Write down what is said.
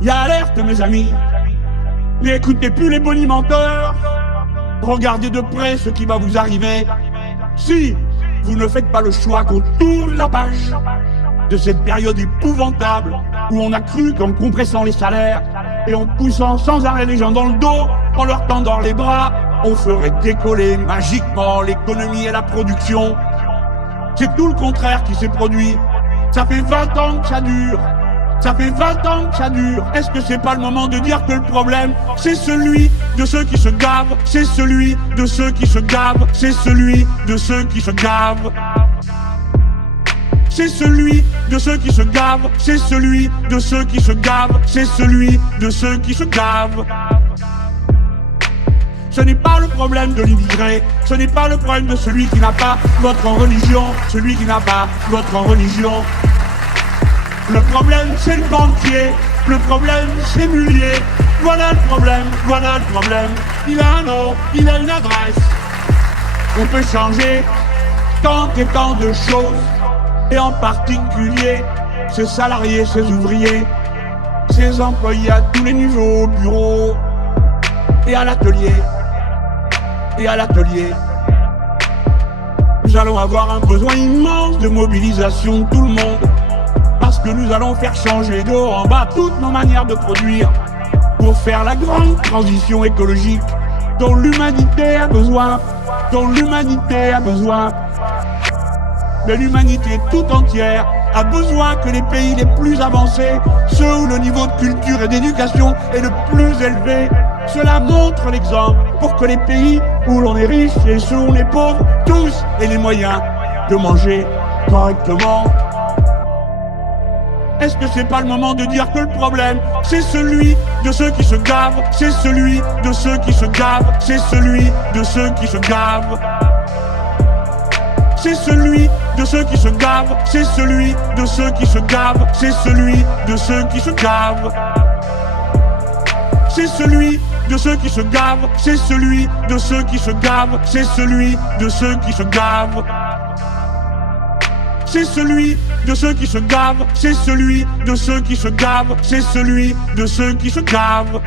Y a alerte, mes amis. N'écoutez plus les bonimenteurs. Regardez de près ce qui va vous arriver. Si vous ne faites pas le choix qu'on tourne la page de cette période épouvantable où on a cru qu'en compressant les salaires et en poussant sans arrêt les gens dans le dos, en leur tendant les bras, on ferait décoller magiquement l'économie et la production. C'est tout le contraire qui s'est produit. Ça fait 20 ans que ça dure. Ça fait 20 ans que ça dure. Est-ce que c'est pas le moment de dire que le problème, c'est celui de ceux qui se gavent, c'est celui de ceux qui se gavent, c'est celui de ceux qui se gavent. C'est celui de ceux qui se gavent, c'est celui de ceux qui se gavent, c'est celui de ceux qui se gavent. Ce n'est pas le problème de l'immigré, ce n'est pas le problème de celui qui n'a pas votre religion, celui qui n'a pas votre religion. Le problème, c'est le banquier, le problème, c'est Mullier. Voilà le problème, voilà le problème. Il a un nom, il a une adresse. On peut changer tant et tant de choses, et en particulier ses salariés, ses ouvriers, ses employés à tous les niveaux, au bureau et à l'atelier. Et à l'atelier. Nous allons avoir un besoin immense de mobilisation de tout le monde. Parce que nous allons faire changer de haut en bas toutes nos manières de produire pour faire la grande transition écologique dont l'humanité a besoin, dont l'humanité a besoin. Mais l'humanité tout entière a besoin que les pays les plus avancés, ceux où le niveau de culture et d'éducation est le plus élevé, cela montre l'exemple pour que les pays où l'on est riche et ceux où on est pauvre, tous aient les moyens de manger correctement. Est-ce que c'est pas le moment de dire que le problème, c'est celui de ceux qui se gavent, c'est celui de ceux qui se gavent, c'est celui de ceux qui se gavent. C'est celui de ceux qui se gavent, c'est celui de ceux qui se gavent, c'est celui de ceux qui se gavent. C'est celui de ceux qui se gavent, c'est celui de ceux qui se gavent, c'est celui de ceux qui se gavent. C'est celui de ceux qui se gavent, c'est celui de ceux qui se gavent, c'est celui de ceux qui se gavent.